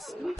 Football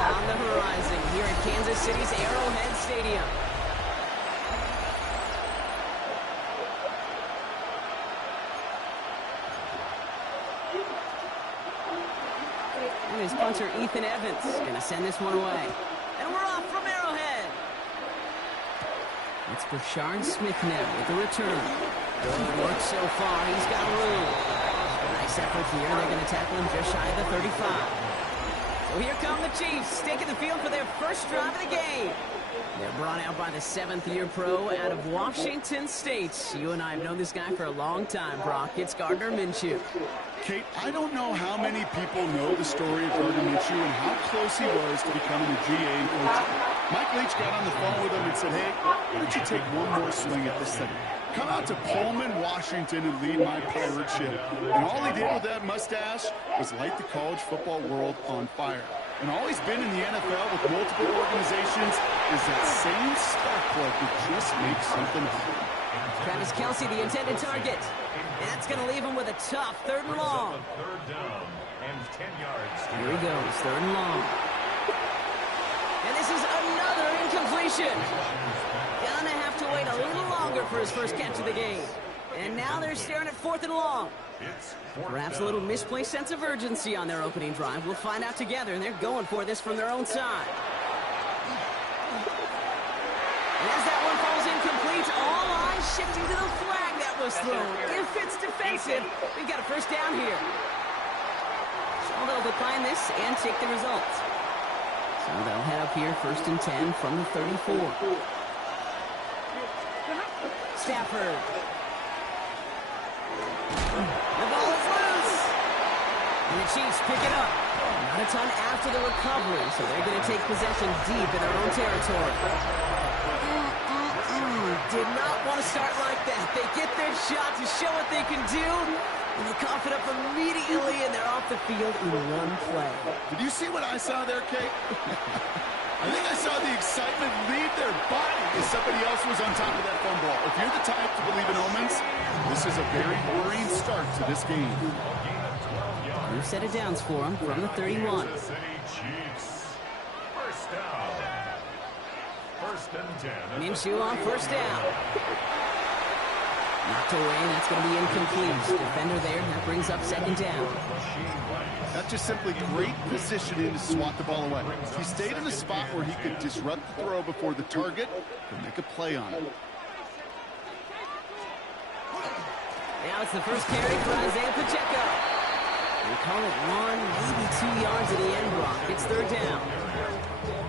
on the horizon here at Kansas City's Arrowhead Stadium. And his punter, Ethan Evans, going to send this one away. And we're off from Arrowhead. It's Brashard Smith now with the return. Good work so far. He's got room. Nice effort here. They're going to tackle him just shy of the 35. So here come the Chiefs, taking the field for their first drive of the game. They're brought out by the seventh-year pro out of Washington State. You and I have known this guy for a long time, Brock. It's Gardner Minshew. Kate, I don't know how many people know the story of Gardner Minshew and how close he was to becoming a GA and coach. Mike Leach got on the phone with him and said, hey, why don't you take one more swing at this thing? Come out to Pullman, Washington, and lead my pirate ship. And all he did with that mustache was light the college football world on fire. And all he's been in the NFL with multiple organizations is that same spark plug that just makes something happen. Travis Kelce, the intended target. And that's going to leave him with a tough third and long. Third down and 10 yards. Here he goes, third and long. And this is another incompletion. Gonna have to wait a little longer for his first catch of the game. And now they're staring at fourth and long. Perhaps a little misplaced sense of urgency on their opening drive. We'll find out together, and they're going for this from their own side. And as that one falls incomplete, all eyes shifting to the flag that was thrown. If it's defensive, we've got a first down here. So they'll decline this and take the results. So they'll head up here, first and 10 from the 34. Stafford. The ball is loose. And the Chiefs pick it up. Not a ton after the recovery, so they're going to take possession deep in their own territory. Did not want to start like that. They get their shot to show what they can do, and they cough it up immediately, and they're off the field in one play. Did you see what I saw there, Kate? I think I saw the excitement leave their body as somebody else was on top of that phone ball. If you're the type to believe in omens, this is a very worrying start to this game. New set of downs for him from the 31. Minshew on first down. Knocked away, and that's going to be incomplete. Defender there, that brings up second down. That's just simply great positioning to swat the ball away. He stayed in a spot where he could disrupt the throw before the target could make a play on it. Now it's the first carry for Isaiah Pacheco. We call it 1, maybe 2 yards at the end block. It's third down.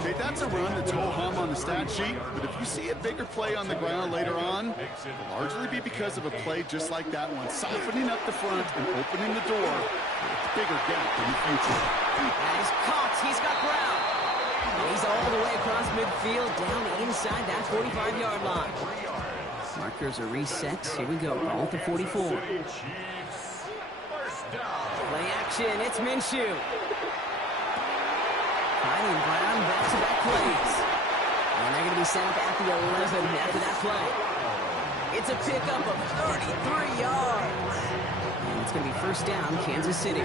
Okay, that's a run that's ho-hum on the stat sheet, but if you see a bigger play on the ground later on, it'll largely be because of a play just like that one, softening up the front and opening the door for a bigger gap in the future. And he's caught. He's got ground. And he's all the way across midfield, down inside that 45-yard line. Markers are reset. Here we go. Ball at the 44. Play action. It's Minshew. Finding Brown back-to-back plays. And they're going to be set up at the 11 after that play. It's a pickup of 33 yards. And it's going to be first down, Kansas City.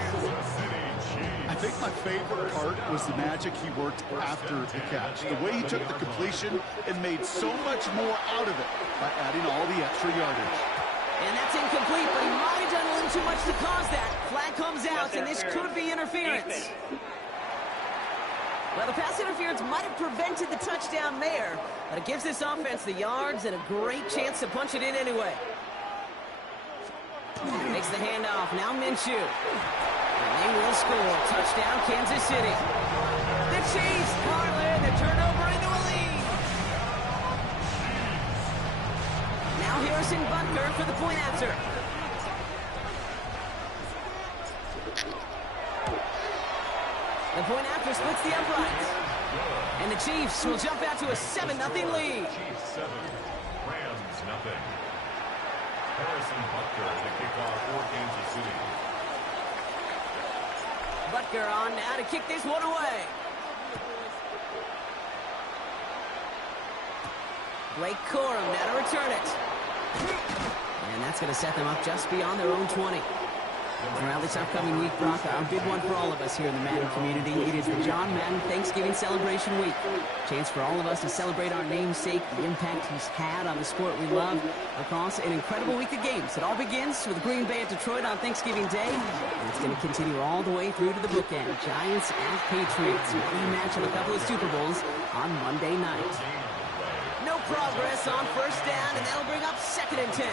I think my favorite part was the magic he worked after the catch. The way he took the completion and made so much more out of it by adding all the extra yardage. And that's incomplete, but he might have done a little too much to cause that. Flag comes out, and this could be interference. Well, the pass interference might have prevented the touchdown there, but it gives this offense the yards and a great chance to punch it in anyway. Makes the handoff. Now Minshew. And they will score. Touchdown, Kansas City. The Chiefs parlay the turnover into a lead. Now Harrison Butker for the point after. The point after splits the uprights. And the Chiefs will jump out to a 7-0 lead. Chiefs 7, Rams nothing. Harrison Butker to kick off for Kansas City. Butker on now to kick this one away. Blake Corum now to return it. And that's going to set them up just beyond their own 20. Around this upcoming week, Brock, a big one for all of us here in the Madden community. It is the John Madden Thanksgiving Celebration Week. Chance for all of us to celebrate our namesake, the impact he's had on the sport we love across an incredible week of games. It all begins with Green Bay at Detroit on Thanksgiving Day, and it's going to continue all the way through to the bookend. Giants and Patriots, rematch of a couple of Super Bowls on Monday night. No progress on first down, and that'll bring up 2nd and 10.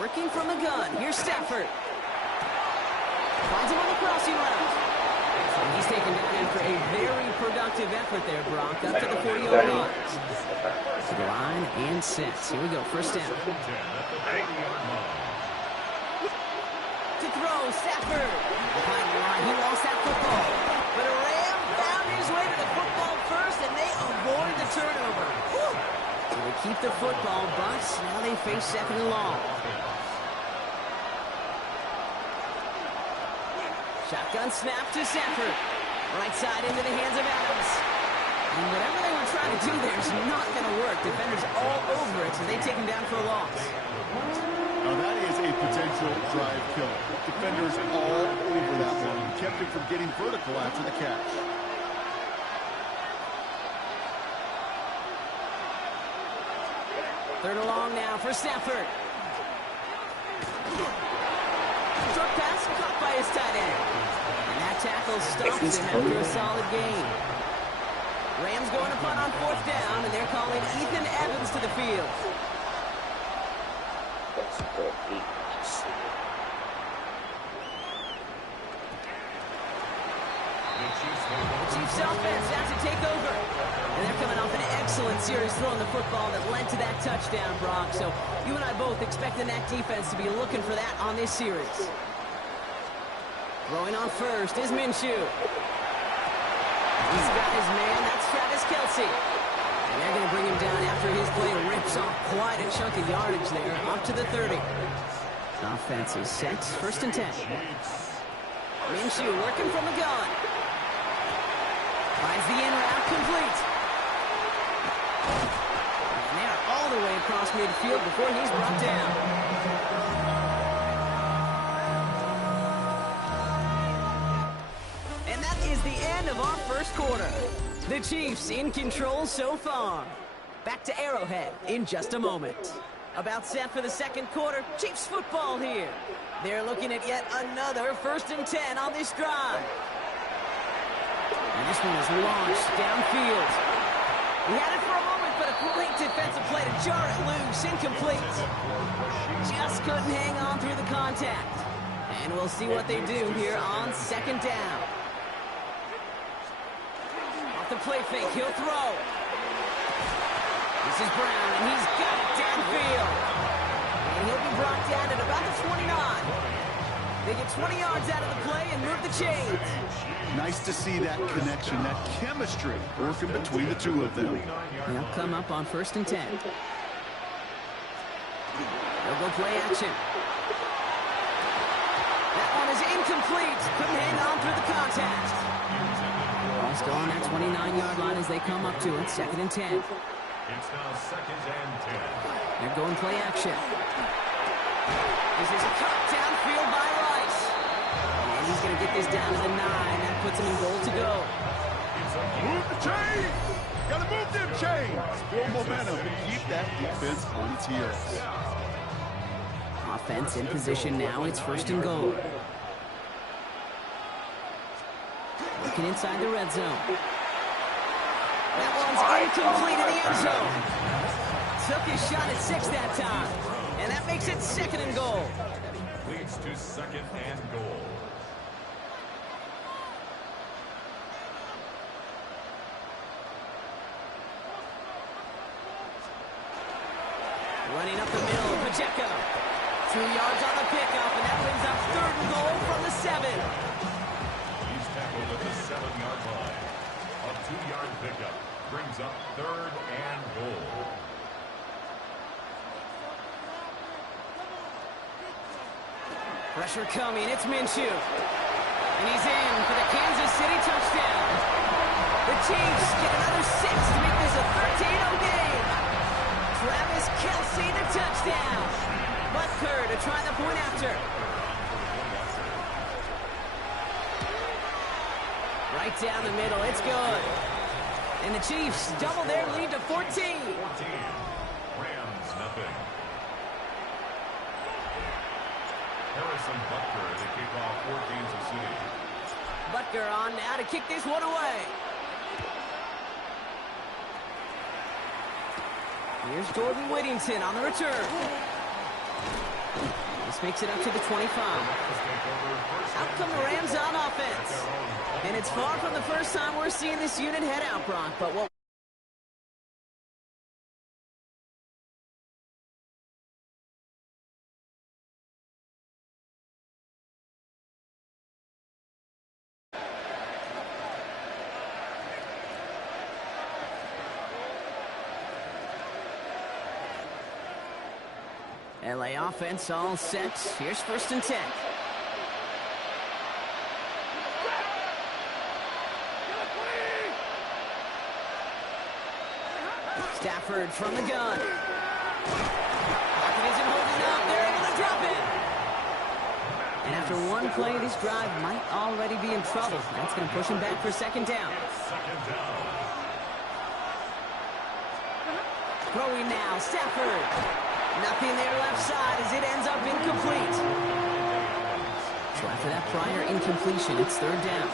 Working from the gun. Here's Stafford. Finds him on the crossing route. And he's taken down after a very productive effort there, Brock, up to the 40-yard line. To the line and sets. Here we go, first down. To throw, Stafford. Behind the line, he lost that football. But a Ram found his way to the football first, and they avoid the turnover. Woo! So they keep the football, but now they face 2nd and long. Shotgun snap to Stafford. Right side into the hands of Adams. And whatever they were trying to do there is not going to work. Defenders all over it, so they take him down for a loss. Now that is a potential drive killer. Defenders all over that one. Kept him from getting vertical after the catch. Third and long now for Stafford. Short pass caught by his tight end. And that tackle stops him after a solid gain. Rams going to punt on 4th down, and they're calling Ethan Evans to the field. The Chiefs offense has to take over. And they're coming off an excellent series throwing the football that led to that touchdown, Brock. So you and I both expecting that defense to be looking for that on this series. Throwing on first is Minshew. He's got his man. That's Travis Kelce. And they're going to bring him down after his play rips off quite a chunk of yardage there, up to the 30. Offense is set. 1st and 10. Minshew working from the gun. Finds the in route complete. And they are all the way across midfield before he's brought down. And that is the end of our first quarter. The Chiefs in control so far. Back to Arrowhead in just a moment. About set for the 2nd quarter. Chiefs football here. They're looking at yet another 1st and 10 on this drive. And this one is launched downfield. He had it for a moment, but a great defensive play to jar it loose. Incomplete. Just couldn't hang on through the contact. And we'll see what they do here on 2nd down. Off the play fake, he'll throw. This is Brown, and he's got it downfield. And he'll be brought down at about the 29. They get 20 yards out of the play and move the chains. Nice to see that connection, that chemistry working between the two of them. They'll come up on 1st and 10. They'll go play action. That one is incomplete. Couldn't hang on through the contact. Ball still on that 29-yard line as they come up to it. 2nd and 10. It's now 2nd and 10. They're going play action. This is a cut downfield by Rice. And he's going to get this down to the 9. That puts him in goal to go. Move the chains! Gotta move them chains! Build momentum and keep that defense on its heels. Offense in position now. It's 1st and goal. Looking inside the red zone. That one's incomplete in the end zone. Took his shot at 6 that time. And that makes it 2nd and goal. Leads to 2nd and goal. Running up the middle, Pacheco. 2 yards on the pickup, and that brings up 3rd and goal from the 7. He's tackled at the 7-yard line. A 2-yard pickup brings up 3rd and goal. Pressure coming, it's Minshew. And he's in for the Kansas City touchdown. The Chiefs get another 6 to make this a 13-0 game. Travis Kelce, the touchdown. Butker to try the point after. Right down the middle. It's good. And the Chiefs double their lead to 14. 14. Rams, nothing. Harrison Butker to kick off for Kansas City. Butker on now to kick this one away. Here's Jordan Whittington on the return. This makes it up to the 25. Out come the Rams on offense. And it's far from the first time we're seeing this unit head out, Brock. But what LA offense all set. Here's 1st and 10. Stafford from the gun. Pocket isn't holding up. They're able to drop it. And after one play, this drive might already be in trouble. That's going to push him back for 2nd down. Throwing now, Stafford. Nothing there left side as it ends up incomplete. So after that prior incompletion, it's 3rd down.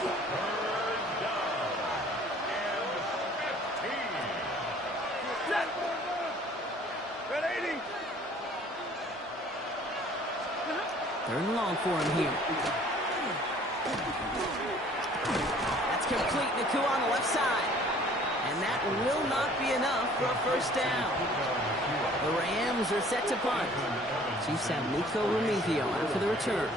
Third and long for him here. That's complete. Naku on the left side. And that will not be enough for a 1st down. The Rams are set to punt. Chiefs have Nico Remigio out for the return.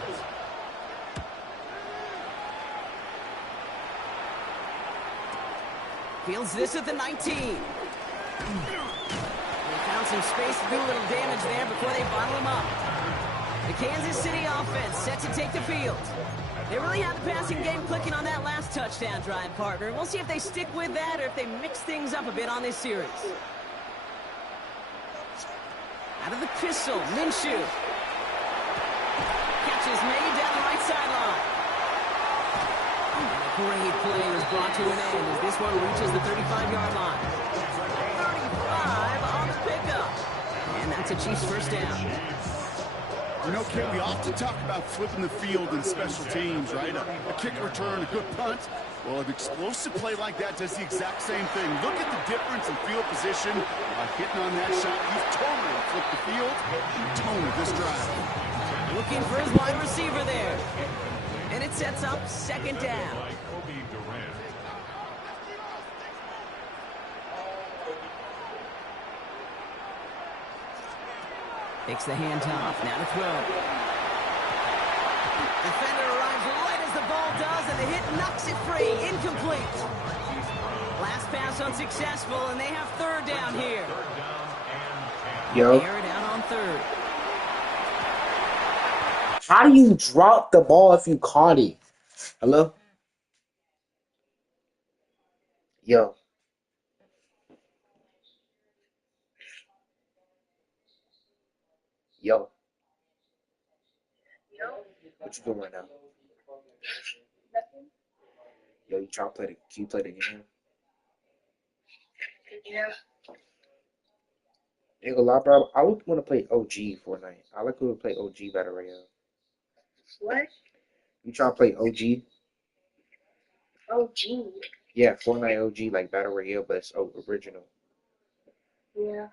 Fields this at the 19. They found some space to do a little damage there before they bottle him up. The Kansas City offense set to take the field. They really had the passing game clicking on that last touchdown drive, partner. We'll see if they stick with that or if they mix things up a bit on this series. Out of the pistol, Minshew. Catch is made down the right sideline. And a great play was brought to an end as this one reaches the 35-yard line. 35 on the pickup. And that's a Chiefs 1st down. You know, Ken, we often talk about flipping the field in special teams, right? A kick return, a good punt. Well, an explosive play like that does the exact same thing. Look at the difference in field position. By hitting on that shot, you've totally flipped the field and tone of this drive. Looking for his wide receiver there. And it sets up 2nd down. Takes the handoff, now to throw. Defender arrives right as the ball does, and the hit knocks it free. Incomplete. Last pass unsuccessful, and they have 3rd down here. Yo. Air it out on 3rd. How do you drop the ball if you caught it? Hello? Yo. Yo. What you doing right now? Yo, you trying to play the? Can you play the game? Yeah. Ain't gonna lie, bro. I would want to play OG Fortnite. I like to play OG Battle Royale. What? You trying to play OG? OG. Yeah, Fortnite OG like Battle Royale, but it's original. Yeah.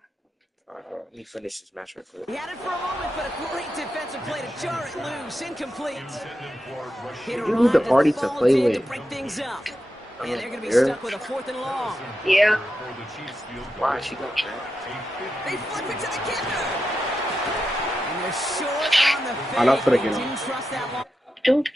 Let me finish this match right quick. He had it for a moment, but a great defensive play to jar it loose. Incomplete. You need the party to play with. To break things up. And they're going to be There. stuck with a 4th and long. Yeah. Why she got that? They flip it to the kicker. And they're short on the I'll fake. put it They again. didn't trust that long. Don't